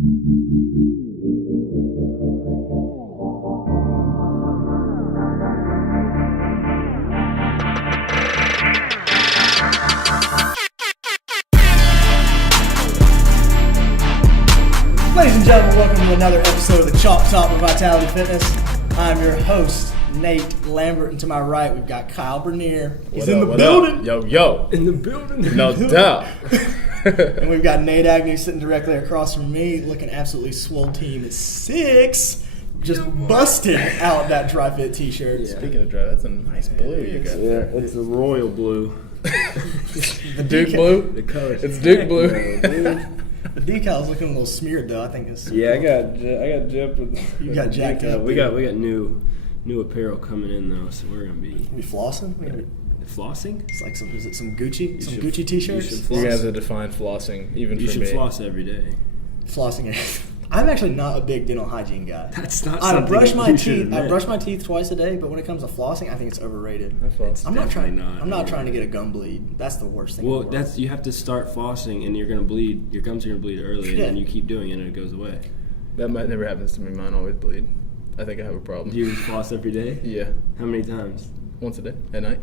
Ladies and gentlemen, welcome to another episode of the Chalk Talk with Vitality Fitness. I'm your host, Nate Lambert, and to my right, we've got Kyle Bernier. He's in the building. Yo. In the building. No doubt. And we've got Nate Agnew sitting directly across from me, looking absolutely swole team at 6, just busting out that dry fit t-shirt. Yeah. Speaking of dry, that's a nice blue you got. Yeah, it's a royal blue. The Duke blue? The color. It's Duke blue. The decal's looking a little smeared though. I think it's I got jacked with. You got jacked up. We got new apparel coming in though, so we're gonna be flossing. flossing. It's like is it some Gucci? Some Gucci You t-shirts. should floss. You guys have defined flossing, even You for should me. floss every day. Flossing. I'm actually not a big dental hygiene guy. That's not I something brush that my you should teeth. admit. I brush my teeth twice a day, but when it comes to flossing, I think it's overrated. I floss. I'm not trying. Definitely not. I'm not trying to get a gum bleed. That's the worst thing. Well, in the world. you have to start flossing, and you're gonna bleed. Your gums are gonna bleed early, and Yeah. then you keep doing it, and it goes away. That might never happens to me. Mine always bleed. I think I have a problem. Do you floss every day? Yeah. How many times? Once a day. At night.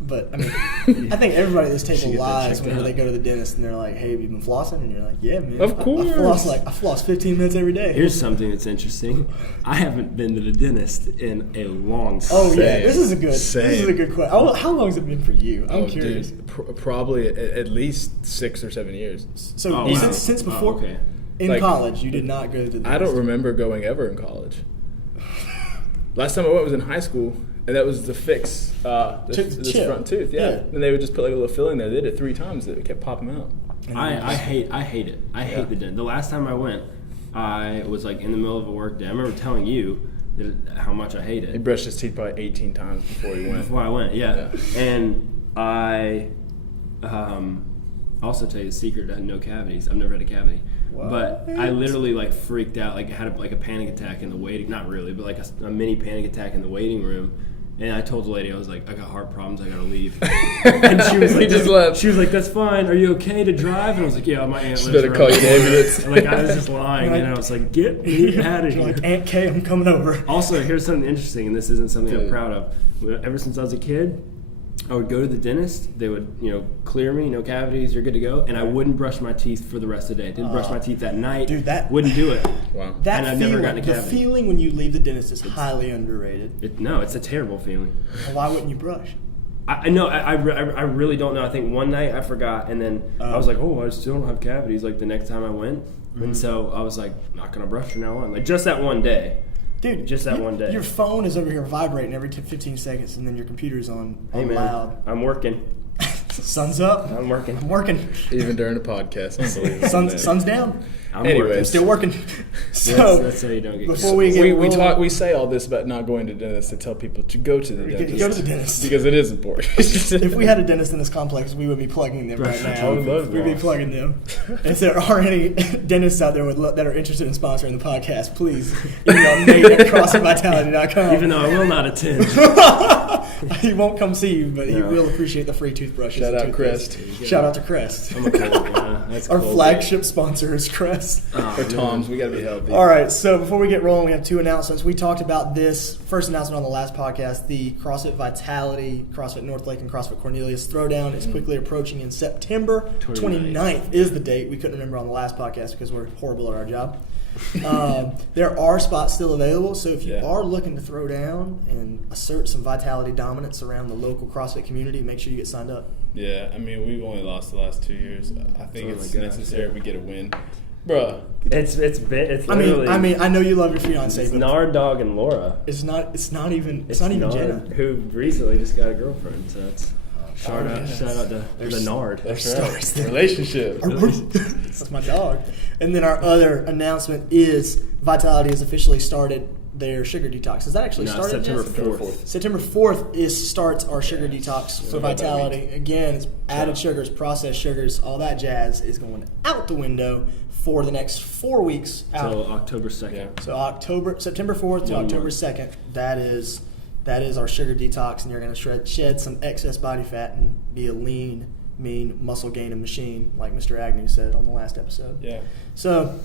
But I mean, I think everybody at this Should table get that lies checked whenever out. they go to the dentist and they're like, "Hey, have you been flossing?" And you're like, "Yeah, man. Of course. I floss 15 minutes every day." Here's something that's interesting. I haven't been to the dentist in a long time. Oh yeah, Same. this is a good question. How long has it been for you? I'm Oh, curious. dude, probably at least 6 or 7 years. So Oh, wow. since before okay. in Like, college, you did not go to the dentist. I don't remember going ever in college. Last time I went was in high school, and that was to fix this chip. front tooth. Yeah. And they would just put like a little filling there. They did it 3 times. It kept popping out. I hate it. I hate the dentist. The last time I went, I was like in the middle of a work day. I remember telling you how much I hate He it. brushed his teeth probably 18 times before he went. Before I went, yeah. And I also tell you the secret, I had no cavities. I've never had a cavity. What? But I literally like freaked out, like had a panic attack in the waiting, not really, but like a mini panic attack in the waiting room. And I told the lady, I was like, I got heart problems, I gotta leave. And she was like, He just left. She was like, that's fine. Are you okay to drive? And I was like, yeah, my aunt lives Better around call the your corner. ambulance. Like I was just lying, and I was like, get me out of You're here. like, Aunt Kay, I'm coming over. Also, here's something interesting, and this isn't something I'm Dude. proud of. Ever since I was a kid, I would go to the dentist. They would, clear me, no cavities, you're good to go. And I wouldn't brush my teeth for the rest of the day. Didn't brush my teeth that night. Dude, that- wouldn't do it. Wow. That And I've feeling, never gotten a the cavity. feeling when you leave the dentist is highly underrated. No, it's a terrible feeling. Well, why wouldn't you brush? I know. I really don't know. I think one night I forgot, and then I was like, oh, I still don't have cavities. Like the next time I went, and so I was like, not gonna brush from now on. Like just that one day. Dude, Just that one day. Your phone is over here vibrating every 15 seconds, and then your computer's on Hey man, loud. I'm working. Sun's up. I'm working. I'm working. Even during a podcast. Unbelievable. Sun's down. I'm Anyways. I'm still working. So that's how you don't get. before we get we say all this about not going to dentists to tell people to go to the dentist. Go to the dentist. Because it is important. If we had a dentist in this complex, we would be plugging them right now. I would love We'd be that. plugging them. If there are any dentists out there that are interested in sponsoring the podcast, please email Nate at CrossFitVitality.com. Even though I will not attend. He won't come see you, but he No. will appreciate the free toothbrushes. Shout and out toothpaste. Crest. Shout out to Crest. I'm a cold, yeah. That's Our cold. flagship sponsor is Crest. Or Tom's. We got to be healthy. All right, so before we get rolling, we have 2 announcements. We talked about this first announcement on the last podcast. The CrossFit Vitality, CrossFit North Lake, and CrossFit Cornelius Throwdown is quickly approaching in September 29th is the date. We couldn't remember on the last podcast because we're horrible at our job. There are spots still available, so if you are looking to throw down and assert some Vitality dominance around the local CrossFit community, make sure you get signed up. Yeah, I mean, we've only lost the last 2 years. I think Oh my it's gosh. necessary we get a win. Bruh. It's literally. I mean, I know you love your fiance, it's but Nard Dog and Laura. it's not even It's Jenna. Nard, who recently just got a girlfriend. So that's shout out to There's- the Nard. That's stories right. there. Relationship. That's my dog. And then our other announcement is Vitality has officially started their sugar detox. Has that actually No, started? September Jess? 4th. September 4th starts our sugar detox for Vitality. Again, it's added sugars, processed sugars, all that jazz is going out the window for the next 4 weeks out. Till October 2nd. Yeah. So September 4th to One October month. 2nd, that is our sugar detox, and you're going to shed some excess body fat and be a lean, mean, muscle gaining machine, like Mr. Agnew said on the last episode. Yeah. So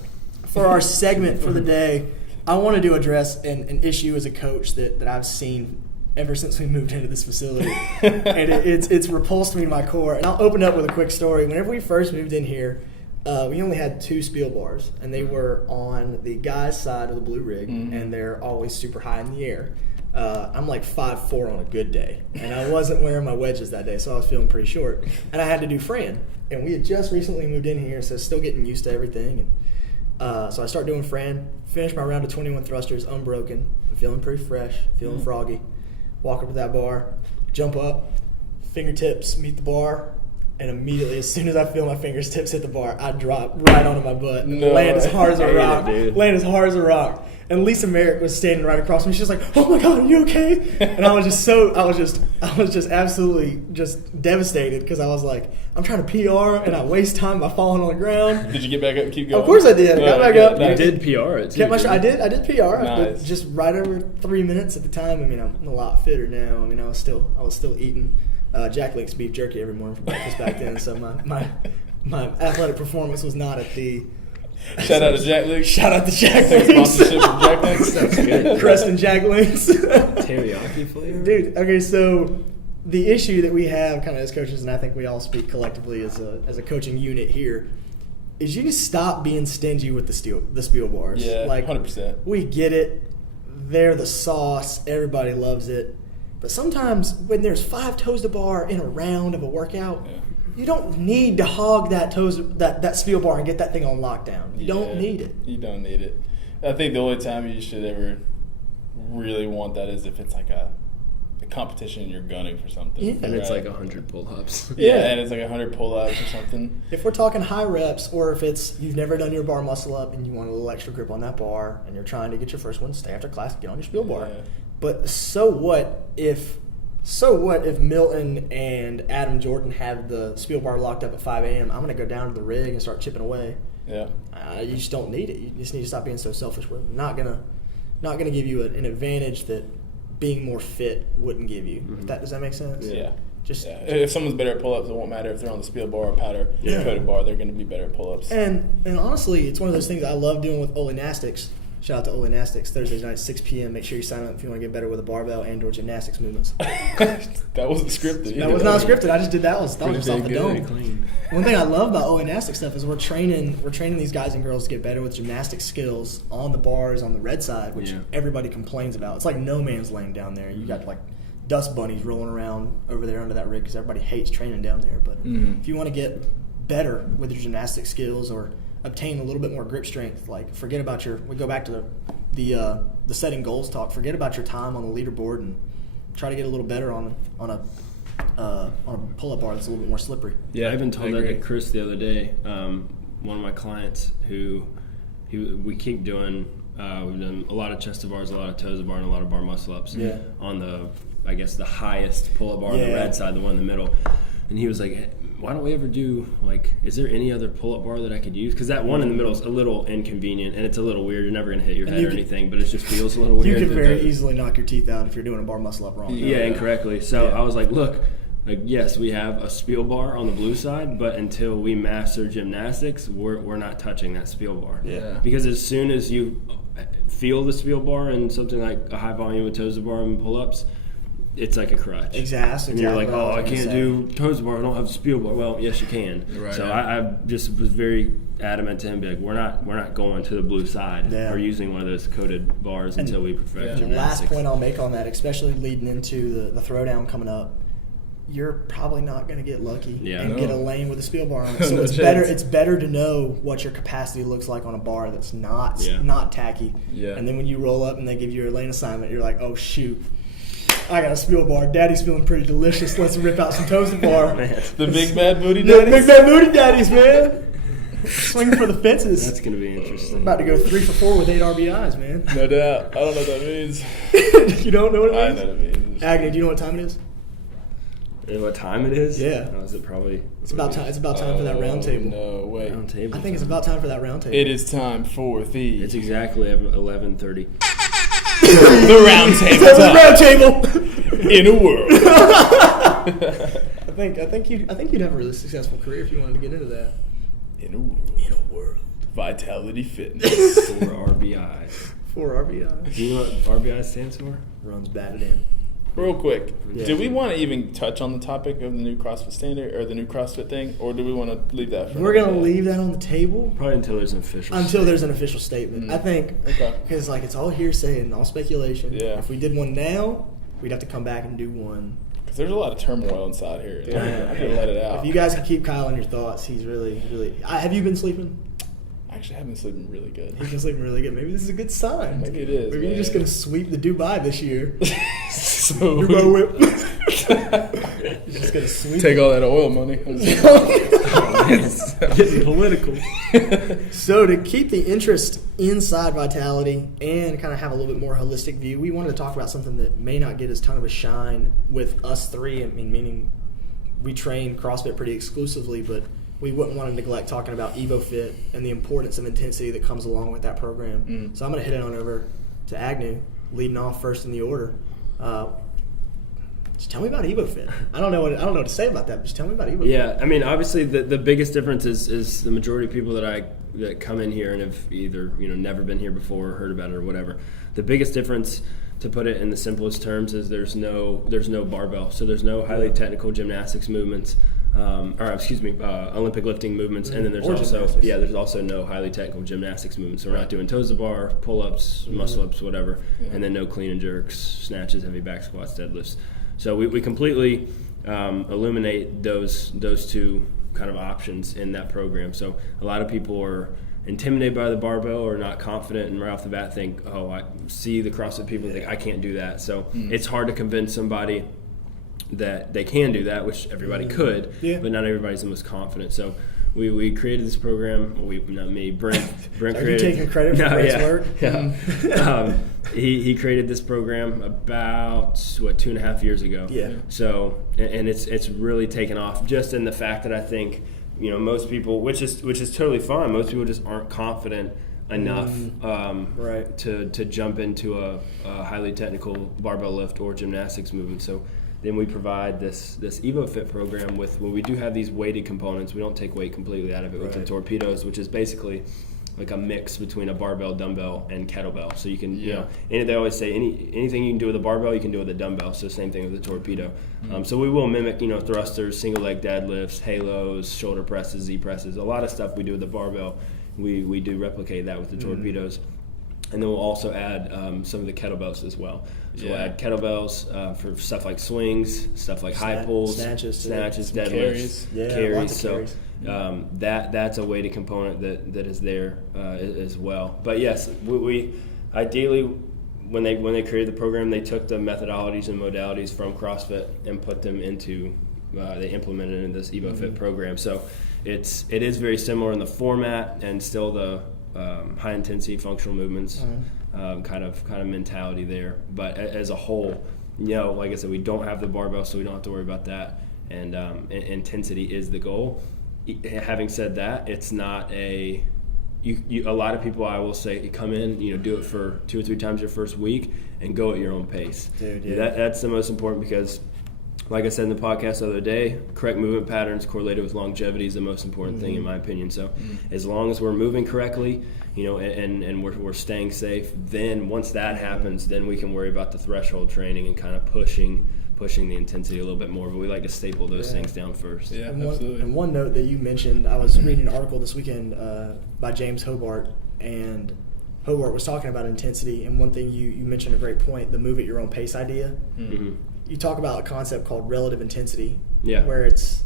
for our segment for the day, I wanted to address an issue as a coach that I've seen ever since we moved into this facility. And it's repulsed me to my core. And I'll open up with a quick story. Whenever we first moved in here, we only had 2 Speal bars, and they were on the guy's side of the blue rig, and they're always super high in the air. I'm like 5'4" on a good day, and I wasn't wearing my wedges that day, so I was feeling pretty short. And I had to do Fran, and we had just recently moved in here, so still getting used to everything. And so I start doing Fran, finish my round of 21 thrusters unbroken. I'm feeling pretty fresh, feeling froggy. Walk up to that bar, jump up, fingertips meet the bar, and immediately, as soon as I feel my fingertips hit the bar, I drop right onto my butt, land as hard as a rock, land as hard as a rock. And Lisa Merrick was standing right across from me. She was like, "Oh my God, are you okay?" And I was just absolutely just devastated because I was like, I'm trying to PR and I waste time by falling on the ground. Did you get back up and keep going? Of course I did. I got back up. You did PR it too. I did PR. Nice. But just right over 3 minutes at the time. I mean, I'm a lot fitter now. I mean, I was still eating Jack Link's beef jerky every morning for breakfast back then. So my athletic performance was not at the. Shout out to Jack Links. Shout out to Jack Links. Sponsorship from Jack Links. That's good. Creston Jack Links. Teriyaki flavor? Dude, okay, so the issue that we have kind of as coaches, and I think we all speak collectively as a coaching unit here, is you just stop being stingy with the Speal bars. Yeah, like 100%. We get it. They're the sauce. Everybody loves it. But sometimes when there's 5 toes to bar in a round of a workout, you don't need to hog that Speal bar and get that thing on lockdown. You don't need it. You don't need it. I think the only time you should ever really want that is if it's like a competition and you're gunning for something. Yeah. And it's like 100 pull-ups. Yeah, and it's like 100 pull-ups or something. If we're talking high reps, or if it's you've never done your bar muscle up and you want a little extra grip on that bar and you're trying to get your first one, stay after class, get on your Speal bar. Yeah. But so what if Milton and Adam Jordan have the Speal bar locked up at 5 a.m.? I'm going to go down to the rig and start chipping away. Yeah. You just don't need it. You just need to stop being so selfish. We're not gonna give you an advantage that being more fit wouldn't give you. Mm-hmm. Does that make sense? Yeah. If someone's better at pull-ups, it won't matter if they're on the Speal bar or powder coated bar. They're going to be better at pull-ups. And honestly, it's one of those things I love doing with Olenastics. Shout out to Olenastics. Thursdays night, 6 p.m. Make sure you sign up if you want to get better with a barbell and/or gymnastics movements. That wasn't scripted. That was not scripted. I just did that. That was just off the dome. Clean. One thing I love about Olenastics stuff is we're training these guys and girls to get better with gymnastic skills on the bars on the red side, which everybody complains about. It's like no man's land down there. You got like dust bunnies rolling around over there under that rig because everybody hates training down there. But if you want to get better with your gymnastic skills or obtain a little bit more grip strength, like forget about we go back to the setting goals talk. Forget about your time on the leaderboard and try to get a little better on a pull-up bar that's a little bit more slippery. Yeah, I even told that to Chris the other day. One of my clients we keep doing. We've done a lot of chest to bars, a lot of toes to bar, and a lot of bar muscle ups. Yeah. On the highest pull-up bar on the red side, the one in the middle. And he was like, hey, why don't we ever do, is there any other pull-up bar that I could use? Because that one in the middle is a little inconvenient, and it's a little weird. You're never going to hit your head or anything, but it just feels a little weird. You could very easily knock your teeth out if you're doing a bar muscle up wrong. Yeah, incorrectly. So I was like, look, yes, we have a Speal bar on the blue side, but until we master gymnastics, we're not touching that Speal bar. Yeah. Because as soon as you feel the Speal bar and something like a high volume of toes to bar and pull-ups, it's like a crutch. Exactly. And you're like, I can't do toes to bar. I don't have a Speal bar. Well, yes, you can. Right. So I just was very adamant to him, be like, we're not going to the blue side or using one of those coated bars until we perfect The gymnastics. last point I'll make on that, especially leading into the throwdown coming up, you're probably not going to get lucky and get a lane with a Speal bar on it. So it's better to know what your capacity looks like on a bar that's not tacky. Yeah. And then when you roll up and they give you your lane assignment, you're like, oh shoot, I got a Speal bar. Daddy's feeling pretty delicious. Let's rip out some toes to bar. The big bad booty daddies. The big bad booty daddies, man. Swinging for the fences. That's going to be interesting. About to go 3 for 4 with 8 RBIs, man. No doubt. I don't know what that means. You don't know what it means? I know what it means. Agnew, do you know what time it is? What time it is? Yeah. Oh, is it probably? It's about time for that round table. No, wait. Round table. I think it's about time for that round table. It is time for the It's exactly 11:30. the round table. The round table In a world. I think you'd have a really successful career if you wanted to get into that. In a world. In a world. Vitality Fitness. 4 RBIs. 4 RBIs. Do you know what RBI stands for? Runs batted in. Real quick, Yeah. do we want to even touch on the topic of the new CrossFit standard or the new CrossFit thing, or do we want to leave that for We're another going to day? leave that on the table Probably until there's an official statement. Mm. I think, Okay. because like it's all hearsay and all speculation. Yeah. If we did one now, we'd have to come back and do one. Because there's a lot of turmoil inside here. Yeah. I'm going to let it out. If you guys can keep Kyle in your thoughts, he's really. Have you been sleeping? I actually have been sleeping really good. He's been sleeping really good. Maybe this is a good sign. Maybe it is. Maybe you're just going to sweep the Dubai this year. So Dubai whip. You're just going to sweep take all that oil money. Getting political. So to keep the interest inside Vitality and kind of have a little bit more holistic view, we wanted to talk about something that may not get as ton of a shine with us three. I mean, meaning we train CrossFit pretty exclusively, but we wouldn't want to neglect talking about ēvoFit and the importance of intensity that comes along with that program. So I'm going to head it on over to Agnew, leading off first in the order. Just tell me about ēvoFit. I don't know what to say about that, but just tell me about ēvoFit. Yeah, I mean, obviously the biggest difference is the majority of people that come in here and have either never been here before or heard about it or whatever. The biggest difference, to put it in the simplest terms, is there's no barbell, so there's no highly technical gymnastics movements, Olympic lifting movements, and then there's also no highly technical gymnastics movements. So we're not doing toes to bar, pull-ups, muscle-ups, whatever, and then no clean and jerks, snatches, heavy back squats, deadlifts. So we completely eliminate those two kind of options in that program. So a lot of people are intimidated by the barbell or not confident, and right off the bat think, oh, I see the CrossFit people think I can't do that. So it's hard to convince somebody that they can do that, which everybody could, but not everybody's the most confident. So we created this program. Not me, Brent Are created. you taking credit for Brent's work? Yeah. He created this program about 2.5 years ago. Yeah. So and it's really taken off just in the fact that I think most people, which is totally fine. Most people just aren't confident enough to jump into a highly technical barbell lift or gymnastics movement. So then we provide this ēvoFit program with, when we do have these weighted components, we don't take weight completely out of it with the torpedoes, which is basically like a mix between a barbell, dumbbell, and kettlebell. So you can, and they always say anything you can do with a barbell, you can do with a dumbbell. So same thing with the torpedo. So we will mimic, thrusters, single leg deadlifts, halos, shoulder presses, Z presses, a lot of stuff we do with the barbell. We do replicate that with the torpedoes. And then we'll also add some of the kettlebells as well. So we'll add kettlebells for stuff like swings, stuff like high pulls, snatches, deadlifts, carries. Lots of carries. That's a weighted component that is there as well. But yes, we ideally, when they created the program, they took the methodologies and modalities from CrossFit and put them into they implemented it in this ēvoFit program. So it is very similar in the format and still the high intensity functional movements kind of mentality there, but as a whole, like I said, we don't have the barbell, so we don't have to worry about that, and intensity is the goal. Having said that, it's not a lot of people, I will say, come in, do it for 2 or 3 times your first week and go at your own pace. Dude, yeah. That's the most important, because like I said in the podcast the other day, correct movement patterns correlated with longevity is the most important thing in my opinion. So as long as we're moving correctly, and we're staying safe, then once that happens, then we can worry about the threshold training and kind of pushing the intensity a little bit more. But we like to staple those things down first. Yeah, absolutely. And one note that you mentioned, I was reading an article this weekend by James Hobart, and Hobart was talking about intensity, and one thing you mentioned a great point, the move at your own pace idea. You talk about a concept called relative intensity, where it's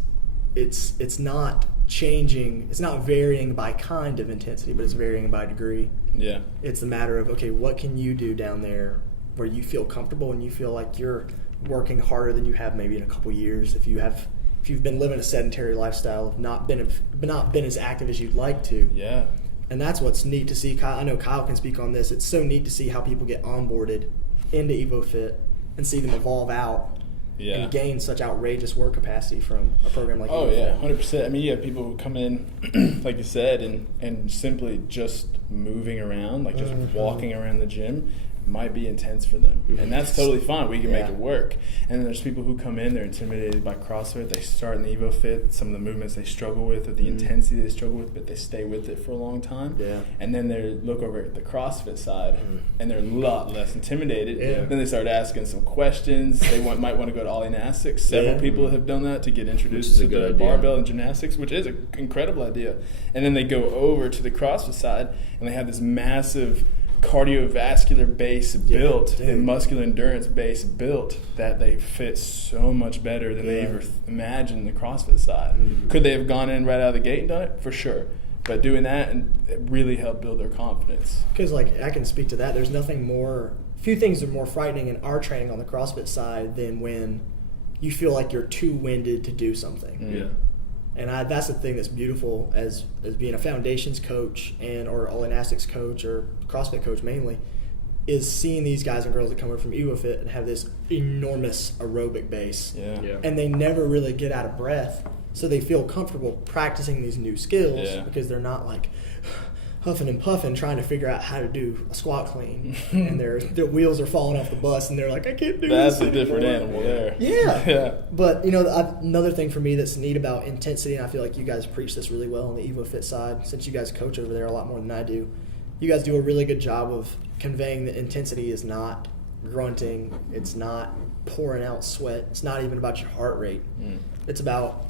not changing, it's not varying by kind of intensity, but it's varying by degree. Yeah. It's a matter of, okay, what can you do down there where you feel comfortable and you feel like you're working harder than you have maybe in a couple years, if you've been living a sedentary lifestyle, not been as active as you'd like to. Yeah. And that's what's neat to see. Kyle, I know Kyle can speak on this. It's so neat to see how people get onboarded into ēvoFit and see them evolve out and gain such outrageous work capacity from a program like ēvoFit. 100%. I mean, you have people who come in, like you said, and simply just moving around, like just walking around the gym, might be intense for them. And that's totally fine. We can make it work. And then there's people who come in, they're intimidated by CrossFit. They start in the ēvoFit, some of the movements they struggle with or the intensity they struggle with, but they stay with it for a long time. Yeah. And then they look over at the CrossFit side and they're a lot less intimidated. Yeah. Then they start asking some questions. They might want to go to all gymnastics. Several people have done that to get introduced to the barbell and gymnastics, which is an incredible idea. And then they go over to the CrossFit side and they have this massive cardiovascular base built and muscular endurance base built that they fit so much better than they ever imagined the CrossFit side. Could they have gone in right out of the gate and done it? For sure. But doing that, and it really helped build their confidence. Because, like, I can speak to that. There's nothing more, few things are more frightening in our training on the CrossFit side than when you feel like you're too winded to do something. Yeah. And that's the thing that's beautiful as being a foundations coach or all gymnastics coach or CrossFit coach mainly, is seeing these guys and girls that come over from ēvoFit and have this enormous aerobic base. Yeah. And they never really get out of breath, so they feel comfortable practicing these new skills because they're not like huffing and puffing trying to figure out how to do a squat clean and their wheels are falling off the bus and they're like, I can't do this anymore. That's a different animal there. But another thing for me that's neat about intensity, and I feel like you guys preach this really well on the ēvoFit side, since you guys coach over there a lot more than I do. You guys do a really good job of conveying that intensity is not grunting, it's not pouring out sweat, it's not even about your heart rate. It's about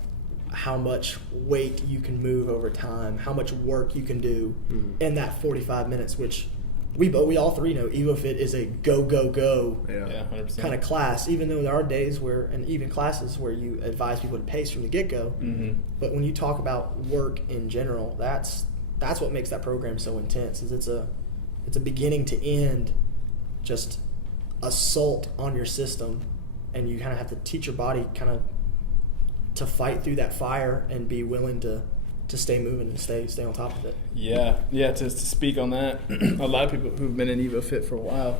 how much weight you can move over time, how much work you can do in that 45 minutes, which we all three know ēvoFit is a go, go, go 100%. kind of class, even though there are days where, and even classes where you advise people to pace from the get-go. But when you talk about work in general, that's what makes that program so intense, is it's a beginning to end just assault on your system, and you kind of have to teach your body kind of to fight through that fire and be willing to stay moving and stay on top of it. To speak on that, a lot of people who've been in ēvoFit for a while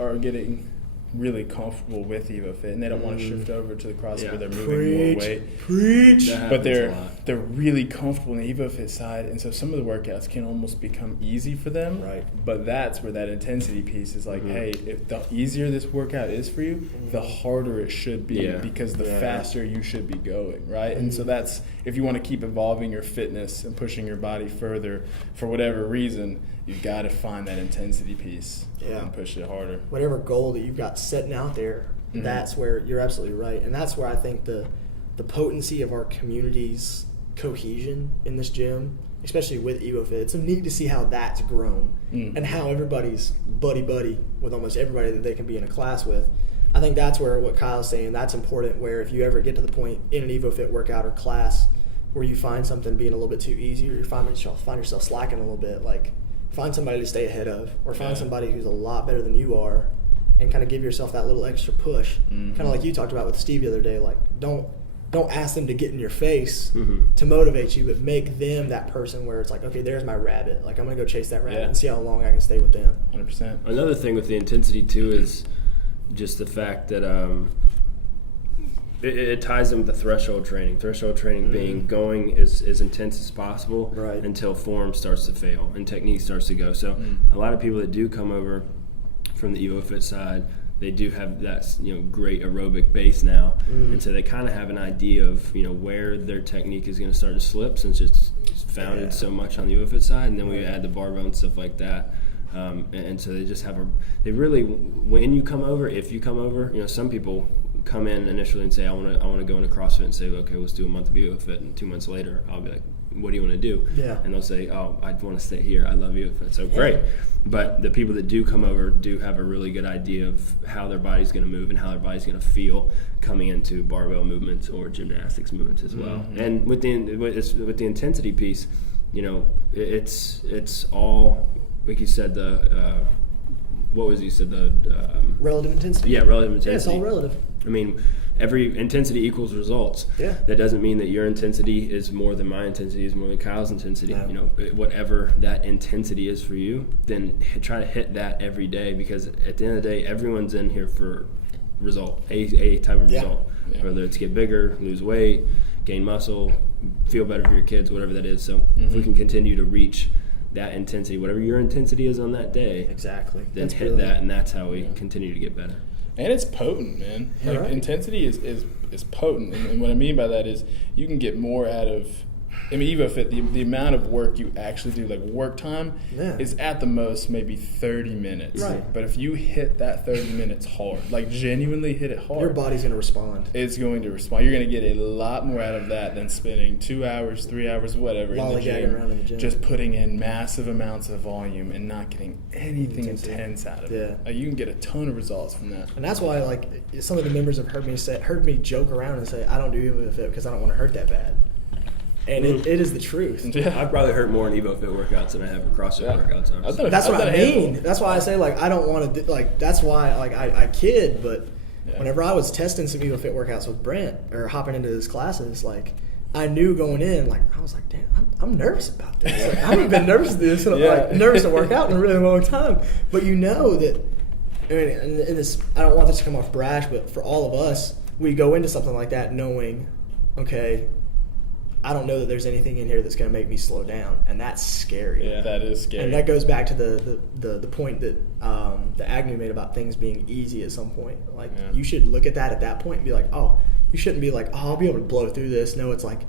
are getting really comfortable with ēvoFit, and they don't want to shift over to the CrossFit where they're moving more weight. But they're really comfortable in the ēvoFit side, and so some of the workouts can almost become easy for them. Right. But that's where that intensity piece is like, hey, if the easier this workout is for you, the harder it should be because the faster you should be going, right? And so that's, if you want to keep evolving your fitness and pushing your body further for whatever reason, you've got to find that intensity piece and push it harder. Whatever goal that you've got setting out there, that's where you're absolutely right. And that's where I think the potency of our community's cohesion in this gym, especially with ēvoFit, it's so neat to see how that's grown and how everybody's buddy with almost everybody that they can be in a class with. I think that's where what Kyle's saying, that's important, where if you ever get to the point in an ēvoFit workout or class where you find something being a little bit too easy, or you find yourself slacking a little bit, like find somebody to stay ahead of, or find somebody who's a lot better than you are, and kind of give yourself that little extra push. Kind of like you talked about with Steve the other day, like don't ask them to get in your face to motivate you, but make them that person where it's like, okay, there's my rabbit. Like, I'm going to go chase that rabbit and see how long I can stay with them. 100%. Another thing with the intensity, too, is just the fact that it ties in with the threshold training. Threshold training being going as intense as possible until form starts to fail and technique starts to go. So a lot of people that do come over from the ēvoFit side, they do have that great aerobic base now, and so they kind of have an idea of where their technique is going to start to slip, since it's founded so much on the ēvoFit side, and then we add the barbell and stuff like that. And so they just have when you come over, if you come over, some people come in initially and say, I want to go into CrossFit, and say, okay, let's do a month of ēvoFit, and 2 months later I'll be like, what do you want to do? And they'll say, oh, I want to stay here, I love ēvoFit. So great. But the people that do come over do have a really good idea of how their body's going to move and how their body's going to feel coming into barbell movements or gymnastics movements as well. And with the intensity piece, it's all, like you said, relative intensity. Yeah, relative intensity. Yeah, it's all relative. I mean, every intensity equals results. Yeah. That doesn't mean that your intensity is more than my intensity, is more than Kyle's intensity. No. Whatever that intensity is for you, then try to hit that every day, because at the end of the day, everyone's in here for result, a type of result. Yeah. Whether it's get bigger, lose weight, gain muscle, feel better for your kids, whatever that is. So if we can continue to reach that intensity, whatever your intensity is on that day. Exactly. Then That's hit brilliant. that, and that's how we continue to get better. And it's potent, man. Like right. intensity is potent, and what I mean by that is you can get more out of. I mean, ēvoFit, the amount of work you actually do, like work time, is at the most maybe 30 minutes. Right. But if you hit that 30 minutes hard, like genuinely hit it hard, Your body's going to respond. it's going to respond. You're going to get a lot more out of that than spending 2 hours, 3 hours, whatever in the Lollygagging around in the gym. just putting in massive amounts of volume and not getting anything Intensity. intense out of Yeah. it. Like, you can get a ton of results from that. And that's why, like, some of the members have heard me joke around and say, I don't do ēvoFit because I don't want to hurt that bad. And it is the truth. I've probably hurt more in ēvoFit workouts than I have in CrossFit workouts. Honestly. That's what I mean. That's why I say, like, I don't want to, like, that's why, like, I kid, but whenever I was testing some ēvoFit workouts with Brent or hopping into his classes, like, I knew going in, like, I was like, damn, I'm nervous about this. Like, I haven't been nervous to this, like, nervous to work out in a really long time. But you know that, I mean, and this, I don't want this to come off brash, but for all of us, we go into something like that knowing, okay, I don't know that there's anything in here that's going to make me slow down, and that's scary. Yeah, that is scary. And that goes back to the point that the Agnew made about things being easy at some point. Like, you should look at that point and be like, oh, you shouldn't be like, oh, I'll be able to blow through this. No, it's like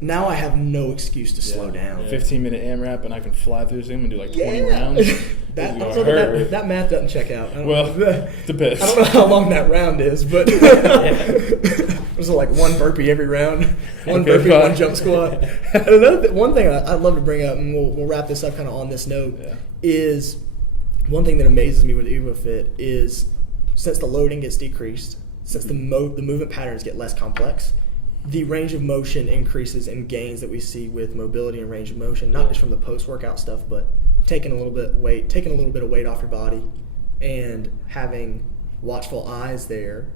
now I have no excuse to slow down. 15-minute AMRAP, and I can fly through Zoom and do like 20 rounds. that math doesn't check out. Depends. I don't know how long that round is, but there's like one burpee every round, one burpee, one jump squat. One thing I'd love to bring up, and we'll wrap this up kind of on this note, is one thing that amazes me with ēvoFit is since the loading gets decreased, since the movement patterns get less complex, the range of motion increases and gains that we see with mobility and range of motion, not just from the post-workout stuff, but taking a little bit of weight off your body and having watchful eyes there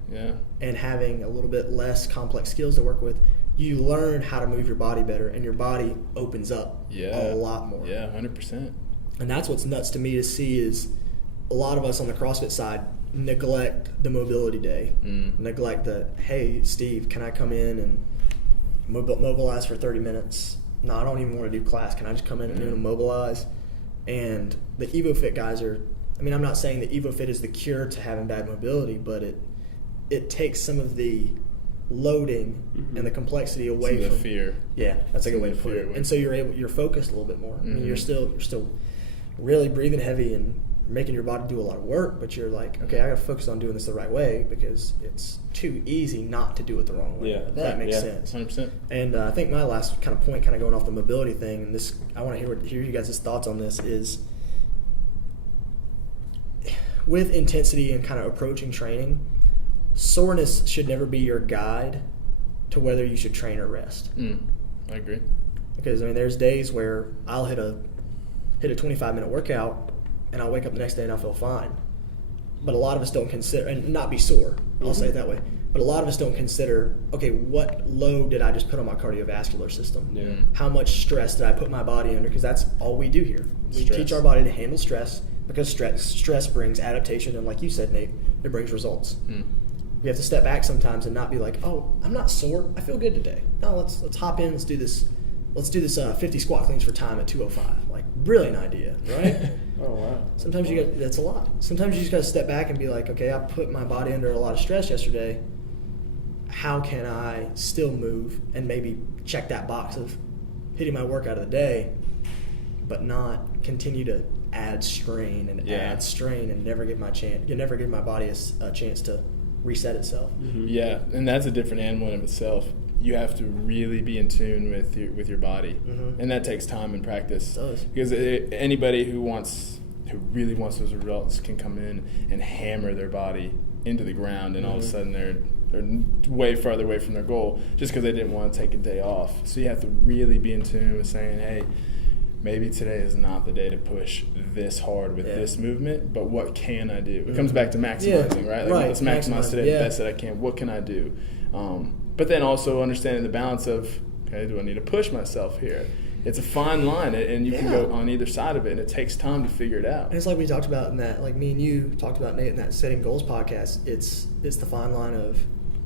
and having a little bit less complex skills to work with, you learn how to move your body better and your body opens up a lot more. Yeah, 100%. And that's what's nuts to me to see is a lot of us on the CrossFit side neglect the mobility day, neglect the, hey, Steve, can I come in and mobilize for 30 minutes? No, I don't even want to do class. Can I just come in and mobilize? And the ēvoFit guys are, I mean, I'm not saying that ēvoFit is the cure to having bad mobility, but it takes some of the loading and the complexity away from the fear. Yeah, that's a good way to put it. And so you're focused a little bit more. I mean, you're still really breathing heavy and making your body do a lot of work, but you're like, okay, I got to focus on doing this the right way because it's too easy not to do it the wrong way. If that makes sense. 100%. And I think my last kind of point, kind of going off the mobility thing, and this, I want to hear you guys' thoughts on this, is with intensity and kind of approaching training, soreness should never be your guide to whether you should train or rest. I agree. Because, I mean, there's days where I'll hit a 25-minute workout and I'll wake up the next day and I'll feel fine. But a lot of us don't consider, and not be sore, I'll say it that way, but a lot of us don't consider, okay, what load did I just put on my cardiovascular system? How much stress did I put my body under? Because that's all we do here. We teach our body to handle stress because stress brings adaptation, and like you said, Nate, it brings results. You have to step back sometimes and not be like, oh, I'm not sore, I feel good today. No, let's hop in, let's do this 50 squat cleans for time at 205. Like, brilliant idea, right? Oh, wow. Sometimes that's a lot. Sometimes you just got to step back and be like, okay, I put my body under a lot of stress yesterday. How can I still move and maybe check that box of hitting my workout of the day, but not continue to add strain and add strain and never give my body a chance to reset itself. Yeah, and that's a different animal in of itself. You have to really be in tune with your body, and that takes time and practice. It does. Because anybody who really wants those results can come in and hammer their body into the ground, and all of a sudden they're way farther away from their goal just because they didn't want to take a day off. So you have to really be in tune with saying, hey, maybe today is not the day to push this hard with this movement, but what can I do? It comes back to maximizing, right? Like, let's maximize today the best that I can. What can I do? But then also understanding the balance of, okay, do I need to push myself here? It's a fine line, and you can go on either side of it, and it takes time to figure it out. And it's like we talked about in that, like me and you talked about, Nate, in that Setting Goals podcast. It's the fine line of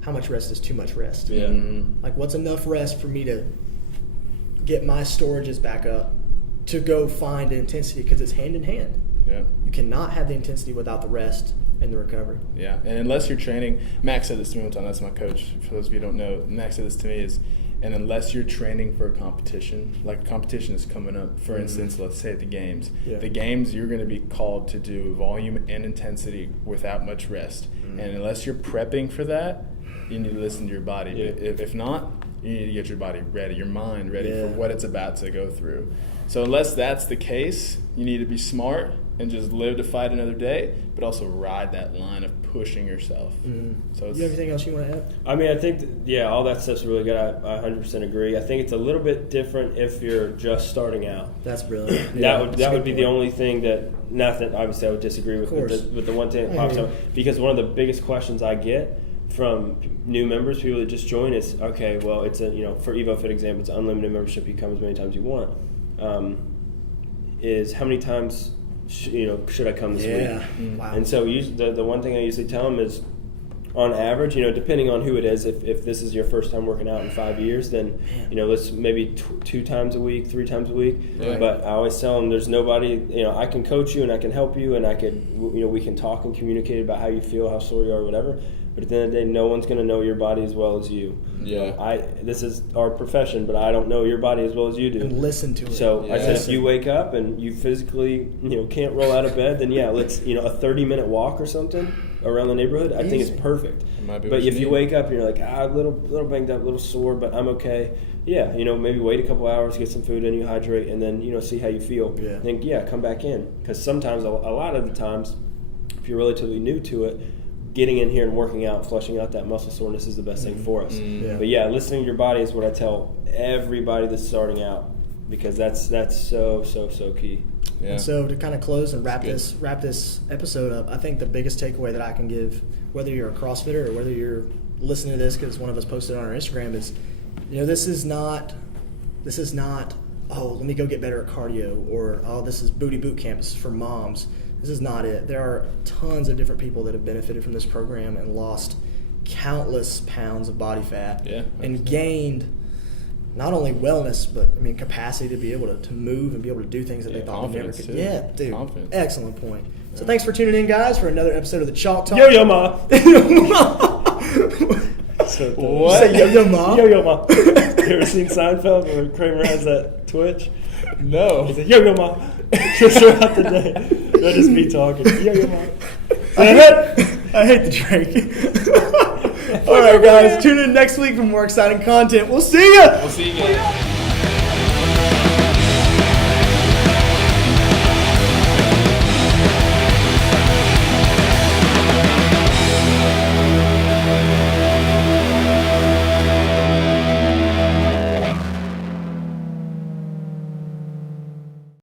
how much rest is too much rest. Like, what's enough rest for me to get my storages back up to go find intensity because it's hand in hand. Yeah. You cannot have the intensity without the rest and the recovery. Yeah, and unless you're training, Max said this to me one time, that's my coach, for those of you who don't know, Max said this to me and unless you're training for a competition, like a competition is coming up, for instance, let's say at the games. Yeah. The games, you're going to be called to do volume and intensity without much rest. And unless you're prepping for that, you need to listen to your body. Yeah. If not, you need to get your body ready, your mind ready for what it's about to go through. So unless that's the case, you need to be smart and just live to fight another day, but also ride that line of pushing yourself. So You have anything else you want to add? I mean, I think, all that stuff's really good. I 100% agree. I think it's a little bit different if you're just starting out. That's brilliant. That would be the only thing that, not that obviously I would disagree with, but the one thing that pops up, because one of the biggest questions I get from new members, people that just join, is, okay, well, it's a, for ēvoFit example, it's an unlimited membership, you come as many times as you want. Is how many times should I come this week? Wow. And so the one thing I usually tell them is, on average, depending on who it is, if this is your first time working out in 5 years, then let's maybe 2 times a week, 3 times a week. Right. But I always tell them, there's nobody. I can coach you and I can help you and I could we can talk and communicate about how you feel, how sore you are, whatever. But at the end of the day, no one's going to know your body as well as you. Yeah. This is our profession, but I don't know your body as well as you do. And listen to it. So I said, if you wake up and you physically, can't roll out of bed, then let's, a 30-minute walk or something around the neighborhood. I think it's perfect. Might be But what if you you need. wake up and you're like, a little banged up, a little sore, but I'm okay. Yeah, maybe wait a couple hours, get some food in, you hydrate, and then, see how you feel. Yeah. Then, come back in. Because sometimes, a lot of the times, if you're relatively new to it, getting in here and working out, flushing out that muscle soreness is the best thing for us. Yeah. But listening to your body is what I tell everybody that's starting out, because that's so key. Yeah. And so to kind of close and wrap this episode up, I think the biggest takeaway that I can give, whether you're a CrossFitter or whether you're listening to this because one of us posted on our Instagram, is this is not let me go get better at cardio, or this is booty boot camps for moms. This is not it. There are tons of different people that have benefited from this program and lost countless pounds of body fat and gained not only wellness, but capacity to be able to move and be able to do things that they thought they never could. Too. Yeah, dude. Confidence. Excellent point. So thanks for tuning in, guys, for another episode of the Chalk Talk. Yo ma. What? Say yo ma. Yo ma. You ever seen Seinfeld where Kramer has that twitch? No. He's like, yo ma. Just throughout the day. That is me talking. Yo ma. I hate the drink. All right, guys. Tune in next week for more exciting content. We'll see ya. We'll see you again.